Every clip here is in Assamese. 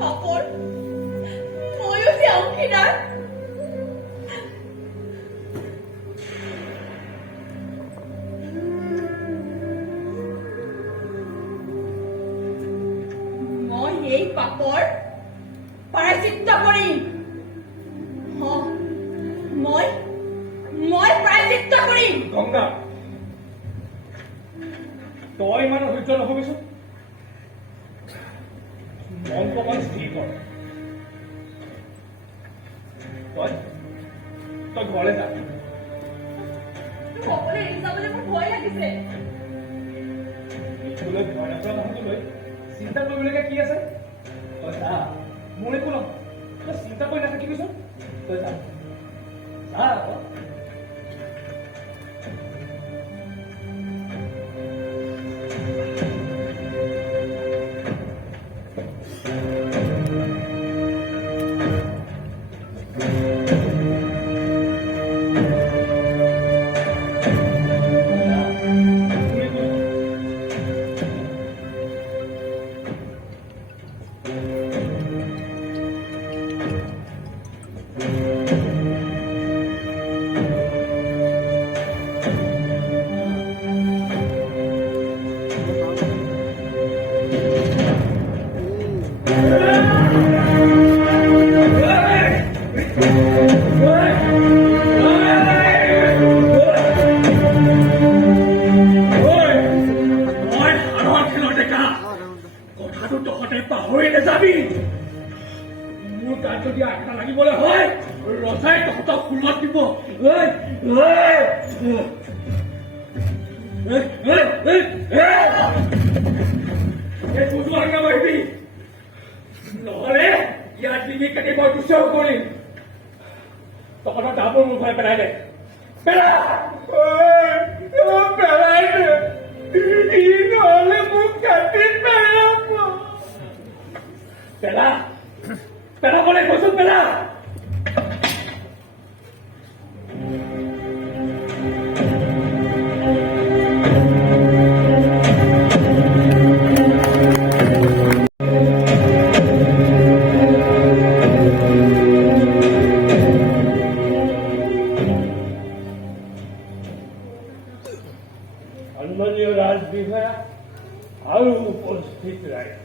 পাপৰ ময়ো যে অংশীদাৰ মই এই পাপৰ প্ৰায়শ্চিত্ত কৰিম মই প্ৰায়শ্চিত্ত কৰিম গংগা তই ইমান অসহ্য নহবিচোন মনটো অকমান স্থিৰ কৰ তই ঘৰলৈ যা সকলোৱে এৰি যাবলৈ মোৰ ভয় লাগিছে তোলৈ ভয় নকৰা মানুহটোলৈ চিন্তা কৰিবলগীয়া কি আছে তই যা মোৰ একো নহয় তই চিন্তা কৰি নাথাকিবিচোন তই যা যা আকৌ নহলে ইয়াত ডিঙি কাটি মই গুচি কৰিম তহঁতৰ ডাবৰ মোৰ ঘৰে পেলাই দে পেলাই দে নহলে মোক কাটি পেলা পেলাবলৈ কৈছো পেলা সন্মানীয় ৰাজবিষয়া আৰু উপস্থিত ৰাইজ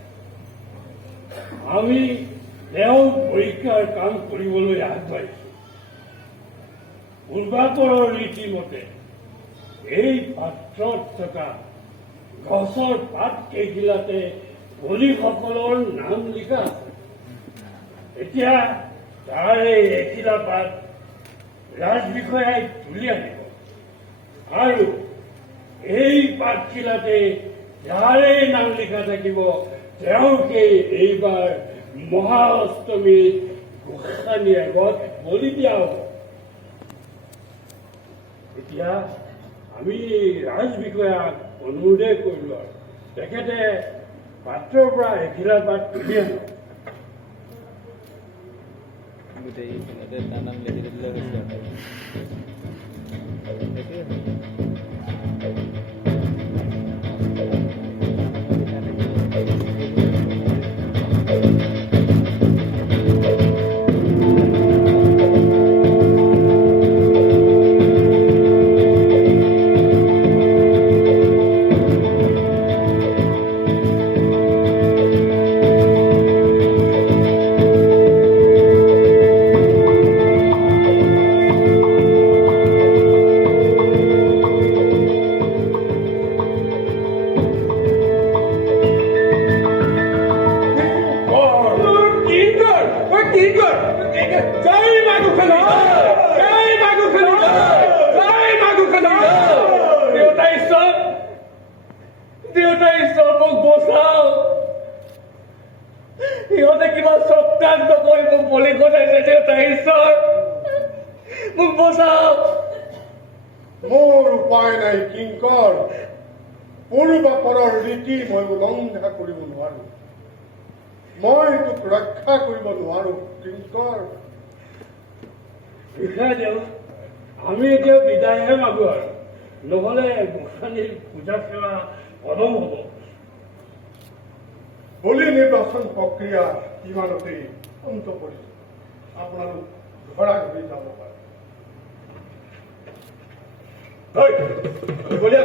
আমি তেওঁ পৰীক্ষাৰ কাম কৰিবলৈ আগবাঢ়িছো পূৰ্বাপৰৰ ৰীতিমতে এই পাত্ৰত থকা গছৰ পাত কেইখিলাতে বলিসকলৰ নাম লিখা আছে এতিয়া তাৰে এখিলা পাত ৰাজবিষয়াই তুলি আনিব আৰু এই পাতখিলাতে যাৰে নাম লিখা থাকিব তেওঁকে এইবাৰ মহাষ্টমীত গোসাঁনীৰ আগত বলি দিয়া হ'ব এতিয়া আমি ৰাজবিষয়াক অনুৰোধে কৰিলো আৰু তেখেতে পাত্ৰৰ পৰা এখিলা পাত তুলি আনো গোটেই নাম লিখি দিলে সিহঁতে কিবা চক্ৰান্ত কৰি মোক বলি ঘটাইছে দেউতা ঈশ্বৰ মোক বচাওক মোৰ উপায় নাই কিংকৰ পূৰ্বাপৰৰ ৰীতি মই উলংঘা কৰিব নোৱাৰো মই তোক ৰক্ষা কৰিব নোৱাৰো কিংকৰ আমি এতিয়া বিদায়হে মাগো আৰু নহলে গোসাঁনীৰ পূজা সেৱা পদম হ'ব বলি নিৰ্বাচন প্ৰক্ৰিয়া ইমানতেই অন্ত পৰিছে আপোনালোক ঘৰা ঘূৰি যাব পাৰে বলিয়া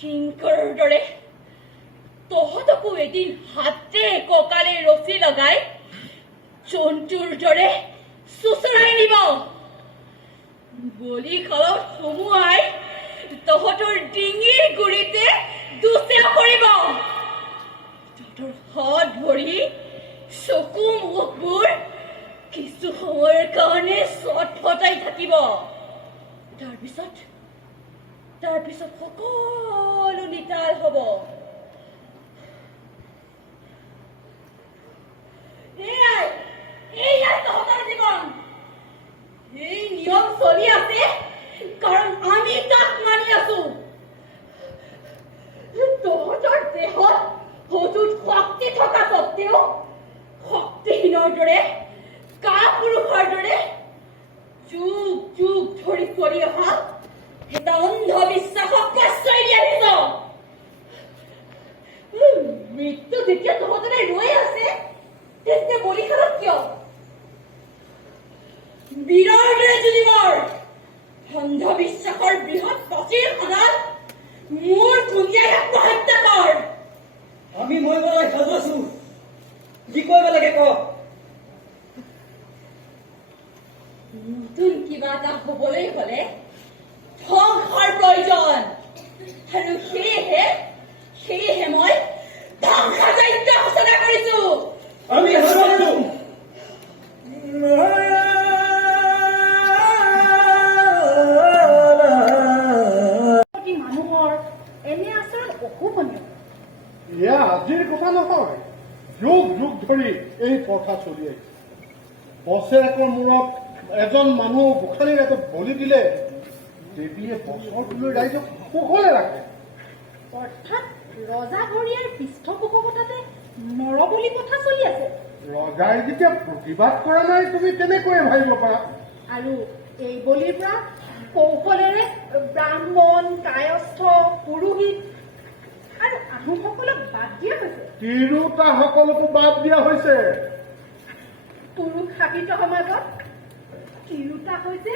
কিংকৰৰ দৰে তহঁতকো এদিন হাতে কঁকালে ৰছী লগাই জন্তুৰ দৰে চোচৰাই নিব বলিশালত সুমুৱাই তহঁতৰ ডিঙিৰ গুৰিতে দুচেও কৰিব তহঁতৰ হাত ভৰি চকু মুখবোৰ কিছু সময়ৰ কাৰণে চটফটাই থাকিব তাৰপিছত সকলো নিতাল হ'ব এয়াই তহঁতৰ জীৱন এই নিয়ম চলি আছে কাৰণ আমি তাক মানি আছো তহঁতৰ দেহত অযুত শক্তি থকা স্বত্তেও শক্তিহীনৰ দৰে কাপুৰুষৰ দৰে যুগ যুগ ধৰি চলি অহা এটা অন্ধবিশ্বাসক আশ্ৰয় দি আহিছ মৃত্যু যেতিয়া তহঁতলৈ ৰৈ আছে তেন্তে বলিশালত কিয় বীৰৰ দৰে যুঁজিবৰ অন্ধবিশ্বাসৰ বৃহৎ প্ৰাচীৰখনত মোৰ ঘূৰিয়াই আত্মহত্যা কৰ আমি মৰিবলৈ সাজু আছো কি কৰিব লাগে ক নতুন কিবা এটা হবলৈ হলে ধ্বংসৰ প্ৰয়োজন আৰু সেয়েহে মই ধ্বংসযজ্ঞ ঘোষণা কৰিছো আমি হাৰিছো মানুহৰ এনে আচৰণ অশোভনীয় এয়া আজিৰ কথা নহয় যুগ যুগ ধৰি এই প্ৰথা চলি আহিছে বছৰেকৰ মূৰত এজন মানুহ গোসাঁনীৰ আগত বলি দিলে দেৱীয়ে বছৰটোলৈ ৰাইজক কুশলে ৰাখে অৰ্থাৎ ৰজা ঘৰীয়াৰ পৃষ্ঠপোষকতাতে নৰবলি প্ৰথা চলি আছে ৰজাই যেতিয়া প্ৰতিবাদ কৰা নাই তুমি কেনেকৈ ভাবিব পাৰা আৰু এই বলিৰ পৰা কৌশলেৰে ব্ৰাহ্মণ কায়স্থ পুৰোহিত আৰু আহোমসকলক বাদ দিয়া হৈছে তিৰোতা সকলকো বাদ দিয়া হৈছে পুৰুষ শাসিত সমাজত তিৰোতা হৈছে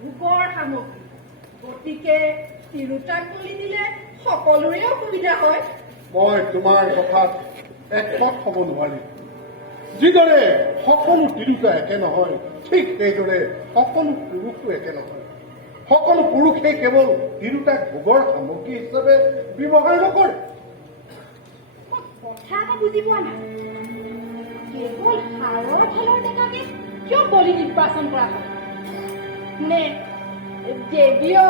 ভোগৰ সামগ্ৰী গতিকে তিৰোতাক বলি দিলে সকলোৰে অসুবিধা হয় মই তোমাৰ কথাত একমত হ'ব নোৱাৰিম যিদৰে সকলো তিৰোতা একে নহয় ঠিক সেইদৰে সকলো পুৰুষো একে নহয় সকলো পুৰুষে কেৱল তিৰোতাক ভোগৰ সামগ্ৰী হিচাপে ব্যৱহাৰ নকৰে কথা এটা বুজি পোৱা নাই কেৱল হাড়ৰ ভালৰ ডেকাকে কিয় বলি নিৰ্বাচন কৰা হয়? নে দেৱীয়েও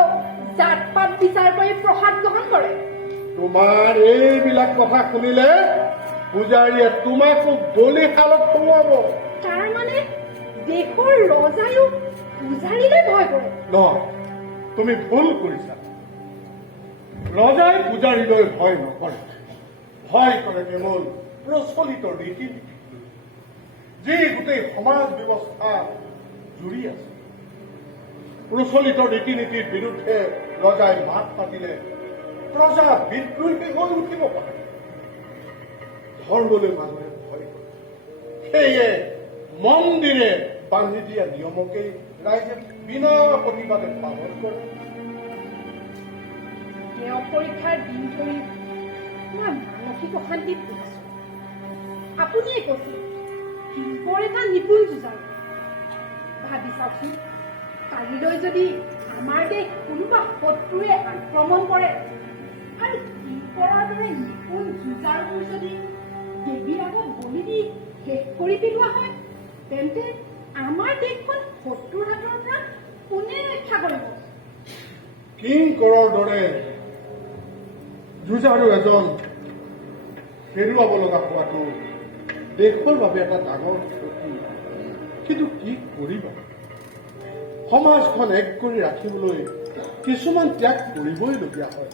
জাত পাত বিচাৰ কৰি প্ৰসাদ গ্ৰহণ কৰে? তোমাৰ এইবিলাক কথা শুনিলে পূজাৰীয়ে তোমাকো বলিশালত সোমোৱাব। তাৰমানে দেশৰ ৰজায়ো পূজাৰীলৈ ভয় কৰে? নহয়, তুমি ভুল কৰিছা। ৰজাই পূজাৰীলৈ ভয় নকৰে। ভয় কৰে কেৱল প্ৰচলিত ৰীতি নীতি, যি গোটেই সমাজ ব্যৱস্থা জুৰি আছে। প্ৰচলিত ৰীতি নীতিৰ বিৰুদ্ধে ৰজাই মাত মাতিলে প্ৰজা বিদ্ৰোহী হৈ উঠিব পাৰে। ধৰ্মলৈ মানুহে ভয় কৰে। সেয়ে মন্দিৰে বান্ধি দিয়া নিয়মকেই ৰাইজে বিনা প্ৰতিবাদে পালন কৰে। তেওঁ পৰীক্ষাৰ দিন ধৰি মই মানসিক অশান্তিত ভুগিছো। আপুনিয়ে কৈছিল শিল্পৰ এটা নিপুণ যুঁজাৰু। ভাবি চাওকচোন, কালিলৈ যদি আমাৰ দেশ কোনোবা শত্ৰুৱে আক্ৰমণ কৰে আৰু শিল্পৰ দৰে নিপুণ যুঁজাৰুবোৰ যদি দেৱীৰ আগত বলি দি শেষ কৰি পেলোৱা হয়, তেন্তে আমাৰ দেশখন শত্ৰুৰ হাতৰ পৰা কোনে ৰক্ষা কৰিব? কিংকৰৰ দৰে যুঁজাৰু এজন হেৰুৱাব লগা হোৱাটো দেশৰ বাবে এটা ডাঙৰ ক্ষতি। কিন্তু কি কৰিবা, সমাজখন এক কৰি ৰাখিবলৈ কিছুমান ত্যাগ কৰিবইলগীয়া হয়।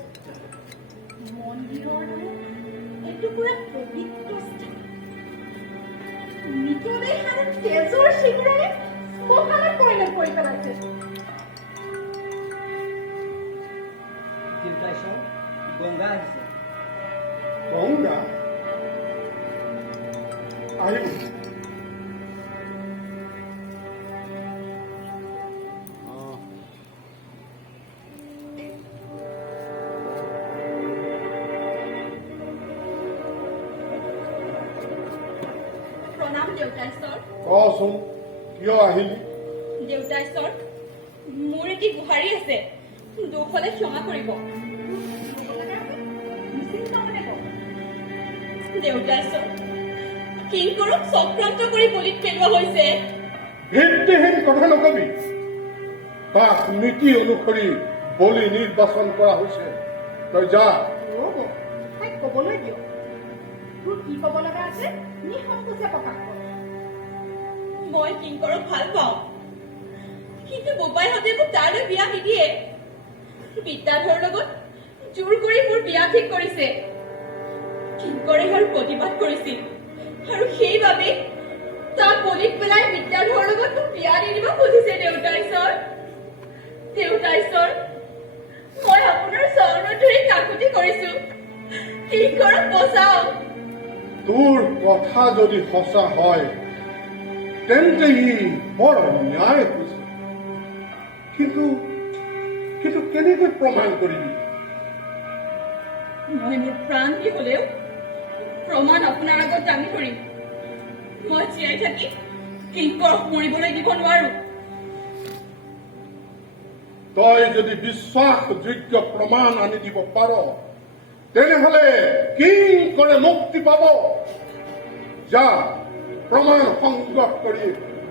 মন্দিৰৰ দৰে এইটো পুৰা পবিত্ৰ স্থান। মৃতদেহ আৰু তেজৰ শিবিৰেৰে শ্মশানত পৰিণত কৰি পেলাইছে। দেউতাইশ্বৰ গংগা আহিছে। গংগা আহিব। প্ৰণাম দেউতাইশ্বৰ। কচোন কিয় আহিলি? দেউতাইশ্বৰ, মোৰ এটি গোহাৰি আছে, দুখ হলে ক্ষমা কৰিব। দেউতাইশ্বৰ, কিংকৰক চক্ৰান্ত কৰি বলিত পেলোৱা হৈছে। ভিত্তিহীন কথা নকবি। তাক নীতি অনুসৰি বলি নিৰ্বাচন কৰা হৈছে। তই যা। ৰ'ব, তাইক ক'বলৈ দিয়ক। তোৰ কি ক'ব লগা আছে নিঃসংকোচে প্ৰকাশ কৰ। মই কিংকৰক ভাল পাওঁ, কিন্তু বোপাইহঁতে মোক তালৈ বিয়া নিদিয়ে। বিদ্যাধৰৰ লগত জোৰ কৰি মোৰ বিয়া ঠিক কৰিছে। কিংকৰে আৰু প্ৰতিবাদ কৰিছিল, আৰু সেইবাবে তাক বলিত পেলাই বিদ্যাধৰৰ লগত মোক বিয়া দি দিব খুজিছে। দেউতাইশ্বৰ, দেউতাইশ্বৰ, মই আপোনাৰ চৰণত ধৰি কাকুতি কৰিছো, কিংকৰক বচাওক। তোৰ কথা যদি সঁচা হয় তেন্তে ই বৰ অন্যায় হৈছে। কিন্তু কিন্তু কেনেকৈ প্ৰমাণ কৰিবি? মই মোৰ প্ৰাণ দি হলেও প্ৰমাণ আপোনাৰ আগত দাঙি ধৰিম। মই জীয়াই থাকি কিংকৰক মৰিবলৈ দিব নোৱাৰো। তই যদি বিশ্বাসযোগ্য প্ৰমাণ আনি দিব পাৰ তেনেহলে কিংকৰে মুক্তি পাব। যা, প্ৰমাণ সংগ্ৰহ কৰি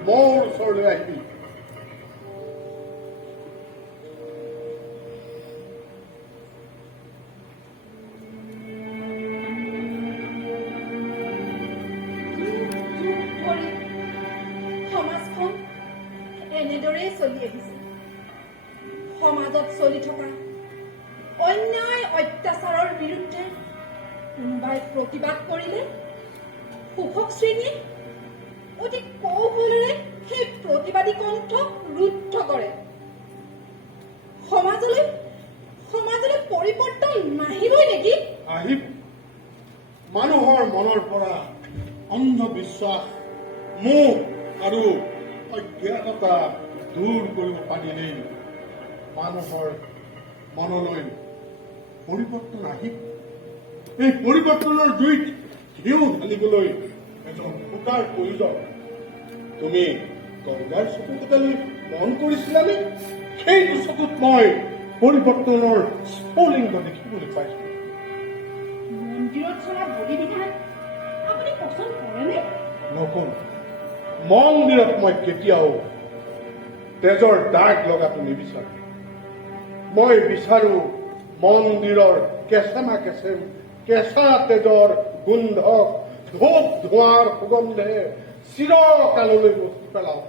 মোৰ ওচৰলৈ আহিবি। সমাজখন এনেদৰেই চলি আহিছে। সমাজত চলি থকা অন্যায় অত্যাচাৰৰ বিৰুদ্ধে কোনোবাই প্ৰতিবাদ কৰিলে শোষক শ্ৰেণীয়ে অতি কৌশলেৰে সেই প্ৰতিবাদী কণ্ঠ ৰুদ্ধ কৰে। সমাজলৈ পৰিৱৰ্তন নাহিবই নেকি? আহিব। মানুহৰ মনৰ পৰা অন্ধবিশ্বাস, মোহ আৰু অজ্ঞানতা দূৰ কৰিব পাৰিলেই মানুহৰ মনলৈ পৰিৱৰ্তন আহিব। এই পৰিৱৰ্তনৰ জুইত ঘিউ ঢালিবলৈ এজন সূতাৰ প্ৰয়োজন। তুমি গংগাৰ চকুকেইটালৈ মন কৰিছিলানে? সেইটো চকুত মই পৰিৱৰ্তনৰ স্ফুলিংগ দেখিবলৈ পাইছো। মন্দিৰত চলা বলি বিধান আপুনি পচন্দ কৰেনে? নকৰো মন্দিৰত মই কেতিয়াও তেজৰ দাগ লগাটো নিবিচাৰো মই বিচাৰো মন্দিৰৰ কেঁচা তেজৰ গোন্ধক ধূপ ধোঁৱাৰ সুগন্ধে চিৰকাললৈ মুক্তি পেলাও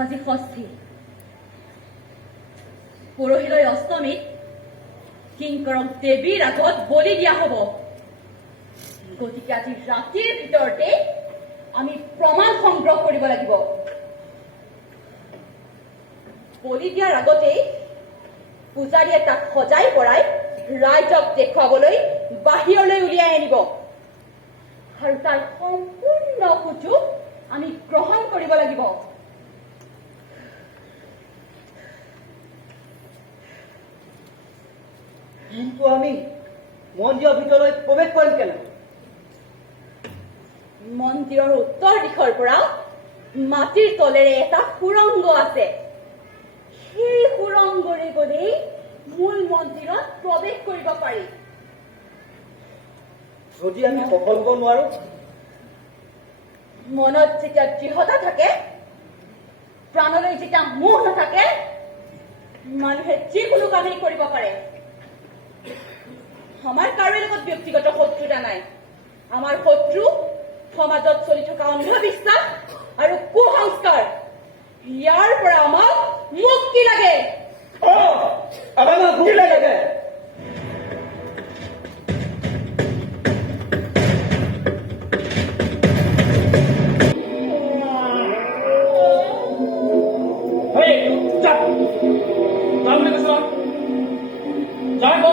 আজি ষষ্ঠী পৰহিলৈ অষ্টমীত কিংকৰক দেৱীৰ আগত বলি দিয়া হ'ব গতিকে আজি ৰাতিৰ ভিতৰতে আমি প্ৰমাণ সংগ্ৰহ কৰিব লাগিব বলি দিয়াৰ আগতেই পূজাৰীয়ে তাক সজাই পৰাই ৰাইজক দেখুৱাবলৈ বাহিৰলৈ উলিয়াই আনিব আৰু তাৰ সম্পূৰ্ণ সুযোগ আমি গ্ৰহণ কৰিব লাগিব। কিন্তু আমি মন্দিৰৰ ভিতৰলৈ প্ৰৱেশ কৰিম কেনে? মন্দিৰৰ উত্তৰ দিশৰ পৰা মাটিৰ তলেৰে এটা সুৰংগ আছে। সেই সুৰংগৰে গলেই মূল মন্দিৰত প্ৰৱেশ কৰিব পাৰি। যদি আমি সফল হ'ব নোৱাৰো? মনত যেতিয়া দৃঢ়তা থাকে, প্ৰাণলৈ যেতিয়া মোহ নাথাকে, মানুহে যিকোনো কামেই কৰিব পাৰে। আমাৰ কাৰো লগত ব্যক্তিগত শত্ৰুতা নাই। আমাৰ শত্ৰু সমাজত চলি থকা অন্ধবিশ্বাস আৰু কুসংস্কাৰ। ইয়াৰ পৰা আমাক মুক্তি লাগে। আমাক মুক্তি লাগে। Hey, যা যা বুলি কৈছো যা আকৌ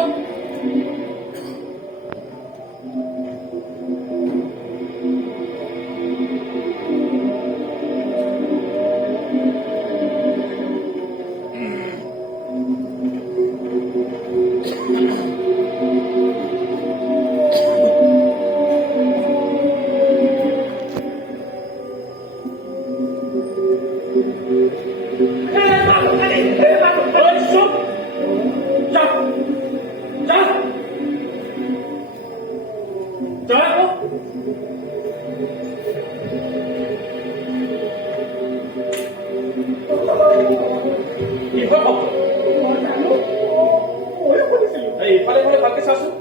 ইফালে ইফালে ভালকে চাচোন।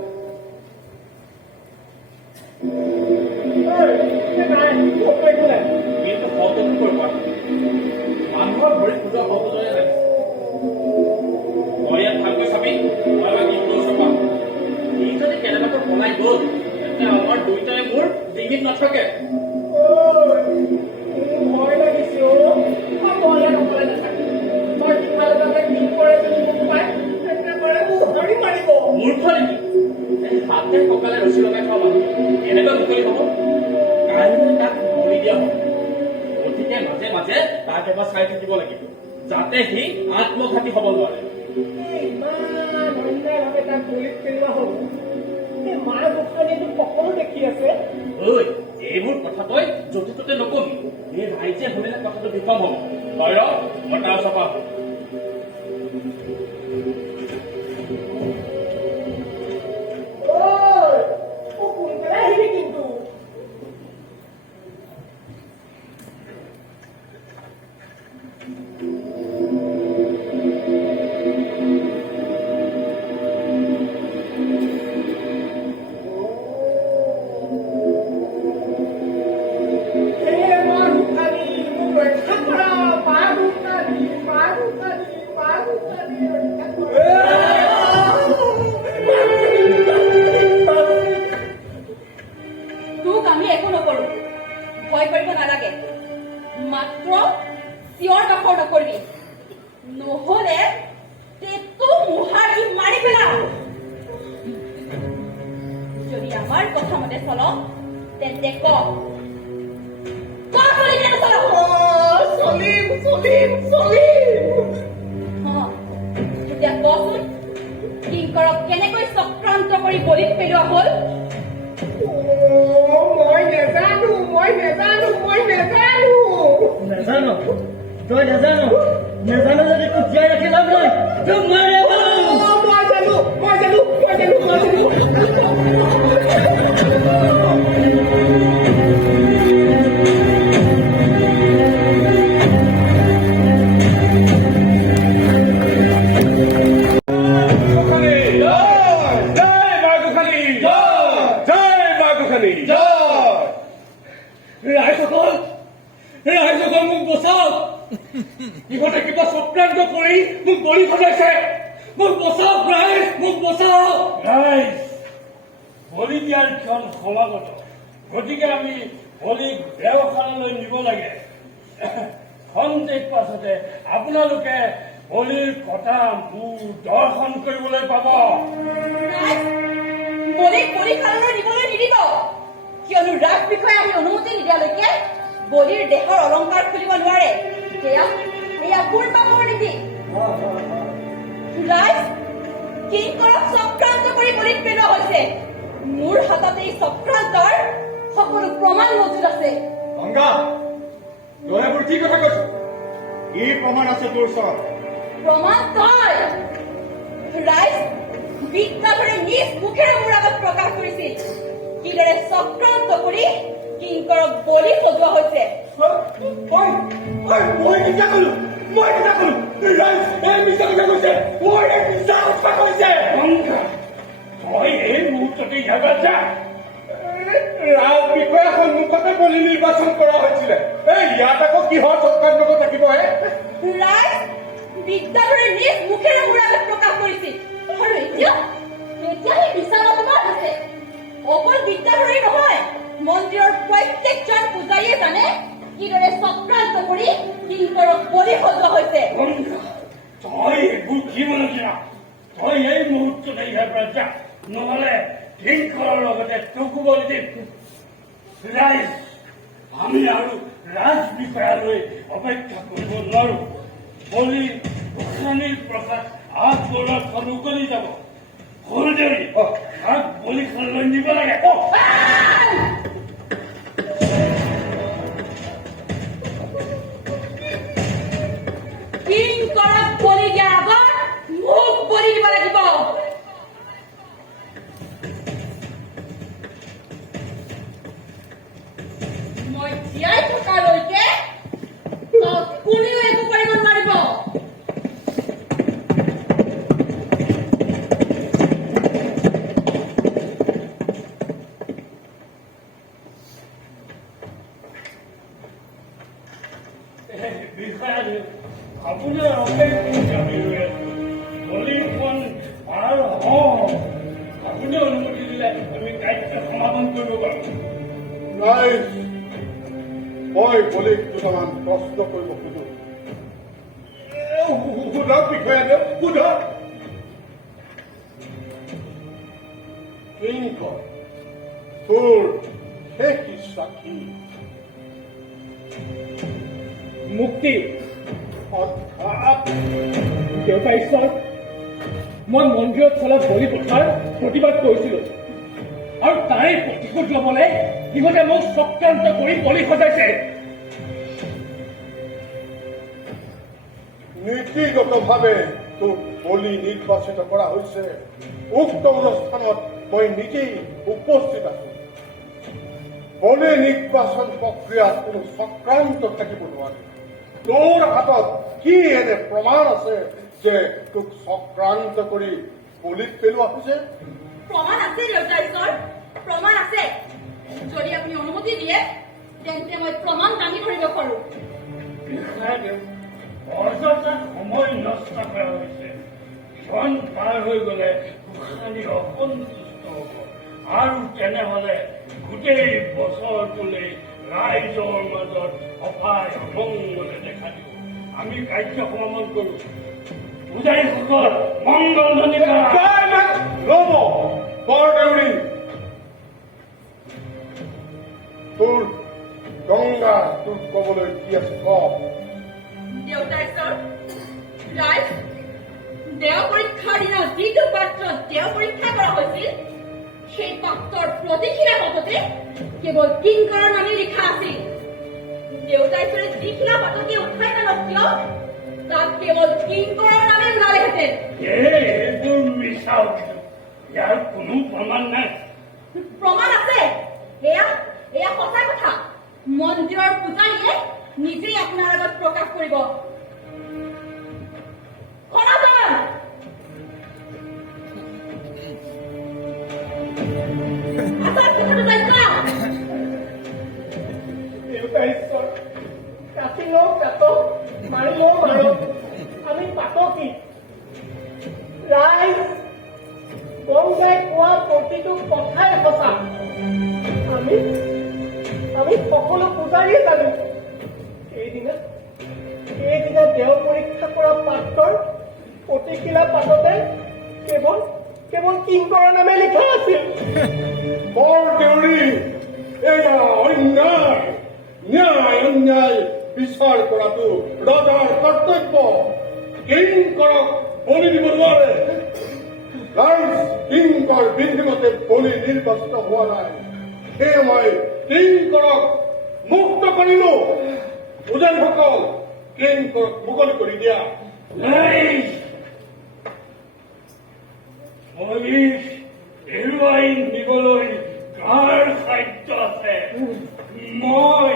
কিন্তু শব্দটো কৰিব মানুহৰ ভৰিত পূজা শব্দৰে লাগিছে। তই ইয়াত ভালকৈ চাবি, মই আমাক গীতটো চাবা। সি যদি কেনেবাকৈ পলাই গ'ল, তেতিয়া আমাৰ দুইটাই মোৰ ডিঙিত নাথাকে। ভয় লাগিছে মই ইয়াত অকলে নাথাকে। মই ইফালে যাতে কি কৰে যদি মোক পায় একেবাৰে মোক ধৰি মাৰিব। মূৰ্খ নেকি? হাতে কঁকালে ৰছী লগাই থোৱা মানুহ এনেকুৱা মুকলি হ'ব? কাইলৈ তাক মৰি দিয়া হ'ব। গতিকে মাজে মাজে তাক এবাৰ চাই থাকিব লাগিব, যাতে সি আত্মঘাতী হ'ব নোৱাৰে। ইমান অন্যায়ভাৱে তাক বলিত পেলোৱা হ'ল। এই মা গোসাঁনীয়েতো সকলো দেখি আছে। ঐ, এইবোৰ কথা তই য'তে ত'তে নকবি। এই ৰাইজে শুনিলে কথাটো বিফল হ'ব। তই ৰ, মই তাৰ চপা সোনকালে আহিবি কিন্তু। তোক আমি একো নকৰো, ভয় কৰিব নালাগে। মাত্ৰ চিঞৰ বাখৰ নকৰিবি, নহলে তেতো মোহাৰি মাৰি পেলাও। যদি আমাৰ কথা মতে চল তেন্তে ক চলি নচল? চলিম চলিম চলিম। এতিয়া কচোন, কিংকৰক কেনেকৈ চক্ৰান্ত কৰি বলিত পেলোৱা হ'ল? মই নেজানো মই নেজানো মই নেজানো। নেজানো? তই নেজানো? নেজানো যদি তোক জীয়াই ৰাখি লাভ নাই। তোক মাৰে ভাল। মই জানো মই জানো মই জানো মই জানো। ৰাইজসকল মোক বচাওক। ইহঁতে কিবা চক্ৰান্ত কৰি মোক বলি সজাইছে। মোক বচাওক ৰাইজ, মোক বচাওক। ৰাইজ বলি দিয়াৰ ক্ষণ সমাগত, গতিকে আমি বলিক দেওশাললৈ নিব লাগে। খন্তেক পাছতে আপোনালোকে বলিৰ কটা মূৰ দৰ্শন কৰিবলৈ পাব। ৰাজ, বলিক বলিশাললৈ নিবলৈ নিদিব, কিয়নো ৰাজ বিষয়ে আমি অনুমতি নিদিয়ালৈকে বলিৰ দেহৰ অলংকাৰ খুলিব নোৱাৰে। এয়া পূৰ্বাপৰ নীতি। ৰাজ, কিংকৰক চক্ৰান্ত কৰি বলিত পেলোৱা হৈছে। মোৰ হাতত এই চক্ৰান্তৰ সকলো প্ৰমাণ মজুত আছে। গংগা, তই এইবোৰ কি কথা কৈছ? কি প্ৰমাণ আছে তোৰ ওচৰত? প্ৰমাণ তই। ৰাইজ, বিদ্যাধৰে নিজ মুখেৰে মোৰ আগত প্ৰকাশ কৰিছিল কিদৰে চক্ৰান্ত কৰি কিংকৰক বলি সজোৱা হৈছে। মই মিছা কলো, মই মিছা কলো। ৰাইজ এই মিছা কথা কৈছে, মই এই মিছা কথা কৈছে। গংগা, তই এই মুহূৰ্ততে ইয়াৰ পৰা যা। ৰাজ বিষয়া সন্মুখতে বলি নিৰ্বাচন কৰা হৈছিলে, ইয়াত আকৌ কিহৰ চক্ৰান্ত থাকিব হে? ৰাইজ, বিদ্যাধৰে নিজ মুখেৰে মোৰ আগত প্ৰকাশ কৰিছিল, আৰু এতিয়া সেই বিচাৰকমাৰ হৈছে। অকল বিদ্যাধৰেই নহয়, মন্দিৰৰ প্ৰত্যেকজন পূজাৰীয়ে জানে কিদৰে চক্ৰান্ত কৰি কিংকৰক বলি সজোৱা হৈছে। তই এইবোৰ কি মনত না, তই এই মুহূৰ্ততে ইয়াৰ পৰা যা, নহলে কিংকৰৰ লগতে তোকো বলি দিম। ৰাইজ, আমি আৰু ৰাজ বিষয়ালৈ অপেক্ষা কৰিব নোৱাৰো। বলি গোসানীৰ প্ৰসাদ আগবঢ়োৱাৰ ফল উকলি যাব। সৰুদেউৰী, তাক বলিশাললৈ নিব লাগে। কিংকৰক বলি দিয়াৰ আগত মোক বলি দিব লাগিব। মই জীয়াই থকালৈকে কোনেও একো কৰিব নোৱাৰিব। আপোনাৰ অপেক্ষা আমি ৰৈ আছো। বলিখন পাৰ হওঁ, আপুনি অনুমতি দিলে আমি কাৰ্য সমাপন কৰিব পাৰো। ৰাইজ, মই বলিক দুটামান প্ৰশ্ন কৰিব খোজো। সোধক বিষয়াদেউ, সোধক। কিংকৰ, তোৰ শেষ ইচ্ছা কি? মুক্তি। অৰ্থাৎ দেউতা ঈশ্বৰ, মই মন্দিৰত চলা বলি প্ৰথাৰ প্ৰতিবাদ কৰিছিলো, আৰু তাৰে প্ৰতিশোধ লবলৈ সিহঁতে মোক চক্ৰান্ত কৰি বলি সজাইছে। নীতিগতভাৱে তোক বলি নিৰ্বাচিত কৰা হৈছে। উক্ত অনুষ্ঠানত মই নিজেই উপস্থিত আছো। বলি নিৰ্বাচন প্ৰক্ৰিয়াত কোনো চক্ৰান্ত থাকিব নোৱাৰে। তোৰ হাতত কি এনে প্ৰমাণ আছে যে তোক চক্ৰান্ত কৰি বলিত পেলোৱা হৈছে? প্ৰমাণ আছে দেউতা ঈশ্বৰ, প্ৰমাণ আছে। যদি আপুনি অনুমতি দিয়ে তেন্তে মই প্ৰমাণ দাঙি ধৰিব পাৰো। অযথা সময় নষ্ট কৰা হৈছে। ক্ষণ পাৰ হৈ গলে গোসানী অসন্তুষ্ট হব, আৰু তেনেহলে গোটেই বছৰটোলৈ ৰাইজৰ মাজত অপায় অমংগলে দেখা দিব। আমি কাৰ্য সমাপন কৰো। পূজাৰীসকল মংগল ধ্বনি ৰব বৰদেউৰী, তোৰ গংগা তোৰ কবলৈ কি আছে ক? দেউতা ঈশ্বৰ, ৰাইজ, দেহ পৰীক্ষাৰ দিনা যিটো পাত্ৰত দেহ পৰীক্ষা কৰা হৈছিল সেই পাত্ৰৰ প্ৰতিশিৰা পাততে কেৱল কিংকৰৰ নামে লিখা আছিল। দেউতা ঈশ্বৰে যিখিলা পাতকে উঠাই নালক কিয় তাত কেৱল কিংকৰৰ নামে ওলালেহেঁতেন। এইবোৰ মিছা অভিযোগ, ইয়াৰ কোনো প্ৰমাণ নাই। প্ৰমাণ আছে। এয়া সঁচা কথা। মন্দিৰৰ পূজাৰীয়ে নিজেই আপোনাৰ আগত প্ৰকাশ কৰিব। সনাতন, দেউতা ঈশ্বৰ, কাটিলেও কাটক, মাৰিলেও মাৰক, আমি পাতক কি? ৰাইজ, গংগাই কোৱা প্ৰতিটো কথাই সঁচা। আমি সকলো পূজাৰীয়ে জানো। সেইদিনা দেহ পৰীক্ষা কৰা পাত্ৰ গ্ৰন্থৰ প্ৰতিশিলা পাততে কেৱল কেৱল কিংকৰৰ নামে লিখা আছিল। বৰ দেউৰী, এয়া অন্যায়। ন্যায় অন্যায় বিচাৰ কৰাটো ৰজাৰ কৰ্তব্য। কিংকৰক বলি দিব নোৱাৰে। ৰাইজ কিংকৰ বিধিমতে বলি নিৰ্বাচিত হোৱা নাই। সেয়ে মই কিংকৰক মুক্ত কৰিলো। পূজাৰীসকল, কিংকৰক মুকলি কৰি দিয়া। পুলিচ এৰুৱাই নিবলৈ কাৰ সাধ্য আছে? মই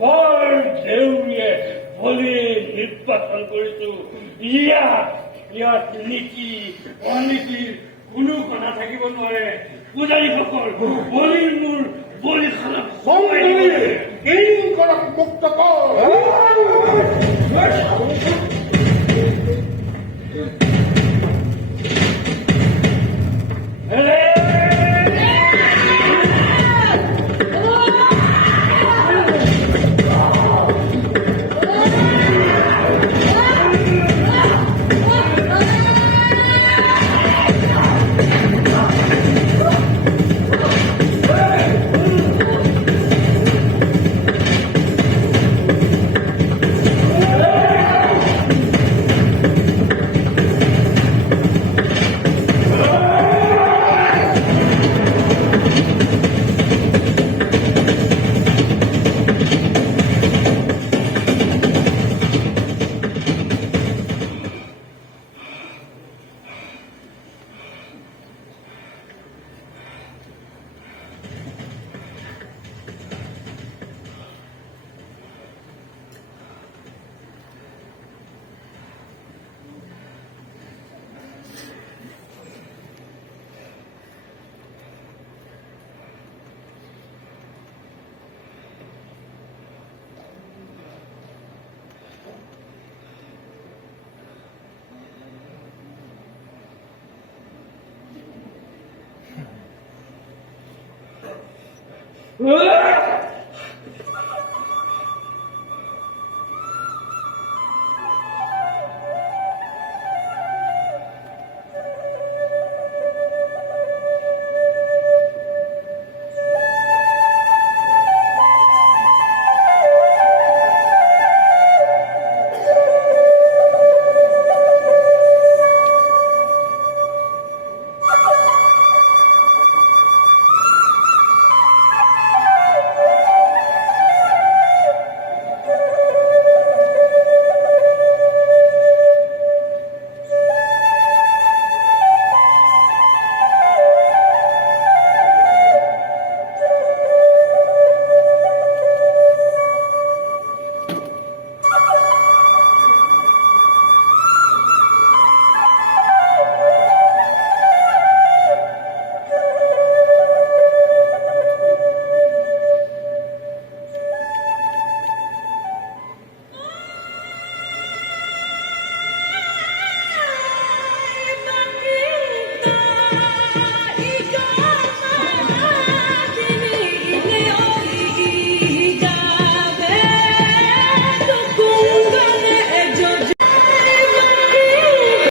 বৰ দেউৰীয়ে বলি নিৰ্বাচন কৰিছো। ইয়াত নীতি অনীতিৰ কোনো কথা থাকিব নোৱাৰে। পূজাৰীসকল, বলিৰ মূৰ বলিখনত কিংকৰক মুক্ত কৰ। Ah!